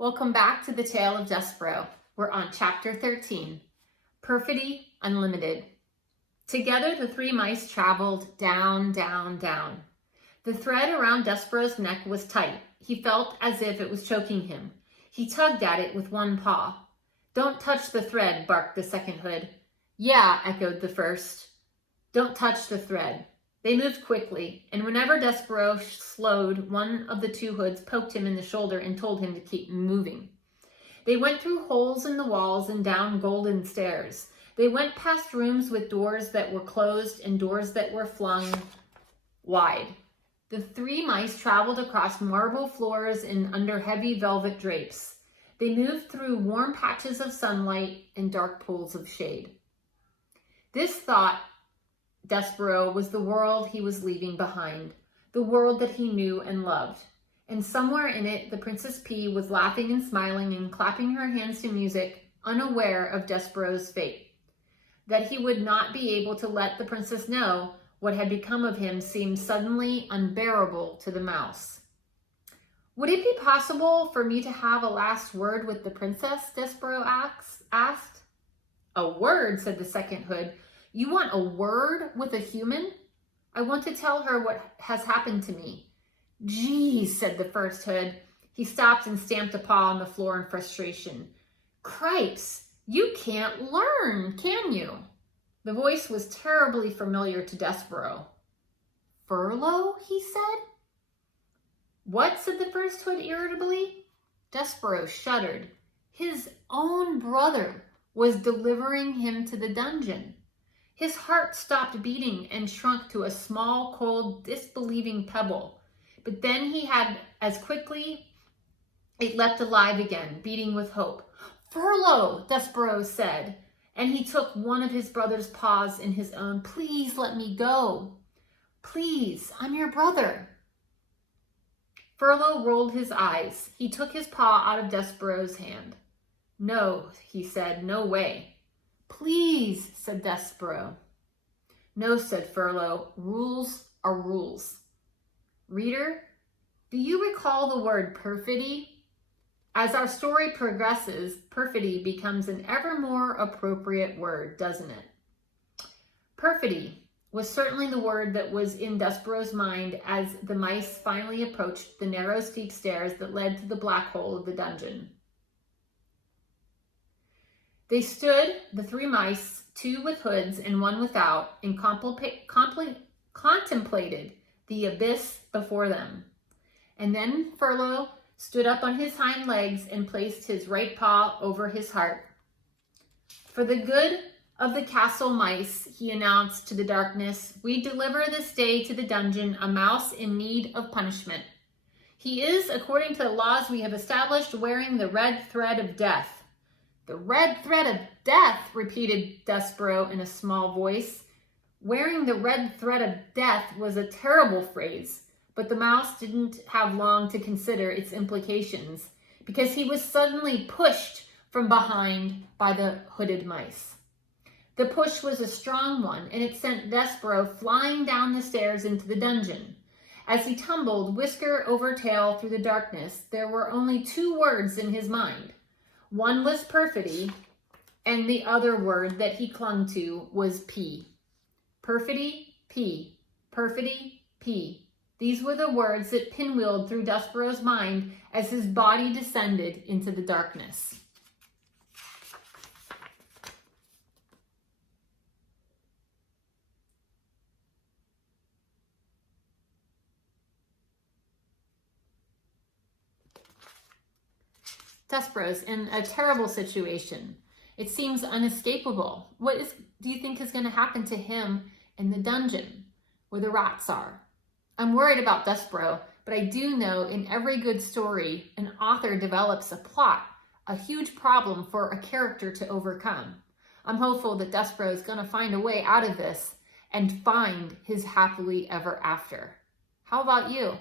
Welcome back to the Tale of Despereaux. We're on chapter 13, Perfidy Unlimited. Together the three mice traveled down, down, down. The thread around Despereaux's neck was tight. He felt as if it was choking him. He tugged at it with one paw. "Don't touch the thread," barked the second hood. "Yeah," echoed the first. "Don't touch the thread." They moved quickly, and whenever Despereaux slowed, one of the two hoods poked him in the shoulder and told him to keep moving. They went through holes in the walls and down golden stairs. They went past rooms with doors that were closed and doors that were flung wide. The three mice traveled across marble floors and under heavy velvet drapes. They moved through warm patches of sunlight and dark pools of shade. This thought Despereaux was the world he was leaving behind, the world that he knew and loved. And somewhere in it, the Princess P was laughing and smiling and clapping her hands to music, unaware of Despereaux's fate. That he would not be able to let the princess know what had become of him seemed suddenly unbearable to the mouse. "Would it be possible for me to have a last word with the princess?" Despereaux asked. "A word?" said the second hood. "You want a word with a human? I want to tell her what has happened to me." "Geez," said the first hood. He stopped and stamped a paw on the floor in frustration. "Cripes, you can't learn, can you?" The voice was terribly familiar to Despereaux. "Furlough?" he said. "What?" said the first hood irritably. Despereaux shuddered. His own brother was delivering him to the dungeon. His heart stopped beating and shrunk to a small, cold, disbelieving pebble. But then he had as quickly, it leapt alive again, beating with hope. "Furlough," Despereaux said, and he took one of his brother's paws in his own. "Please let me go. Please, I'm your brother." Furlough rolled his eyes. He took his paw out of Despereaux's hand. "No," he said, "no way." "Please," said Despereaux. "No," said Furlough. "Rules are rules." Reader, do you recall the word perfidy? As our story progresses, perfidy becomes an ever more appropriate word, doesn't it? Perfidy was certainly the word that was in Despereaux's mind as the mice finally approached the narrow, steep stairs that led to the black hole of the dungeon. They stood, the three mice, two with hoods and one without, and contemplated the abyss before them. And then Furlough stood up on his hind legs and placed his right paw over his heart. "For the good of the castle mice," he announced to the darkness, "we deliver this day to the dungeon a mouse in need of punishment. He is, according to the laws we have established, wearing the red thread of death." "The red thread of death," repeated Despereaux in a small voice. Wearing the red thread of death was a terrible phrase, but the mouse didn't have long to consider its implications because he was suddenly pushed from behind by the hooded mice. The push was a strong one, and it sent Despereaux flying down the stairs into the dungeon. As he tumbled whisker over tail through the darkness, there were only two words in his mind. One was perfidy, and the other word that he clung to was P. Perfidy, P. Perfidy, P. These were the words that pinwheeled through Despereaux's mind as his body descended into the darkness. Despereaux's in a terrible situation. It seems unescapable. What do you think is going to happen to him in the dungeon where the rats are? I'm worried about Despereaux, but I do know in every good story, an author develops a plot, a huge problem for a character to overcome. I'm hopeful that Despereaux is going to find a way out of this and find his happily ever after. How about you?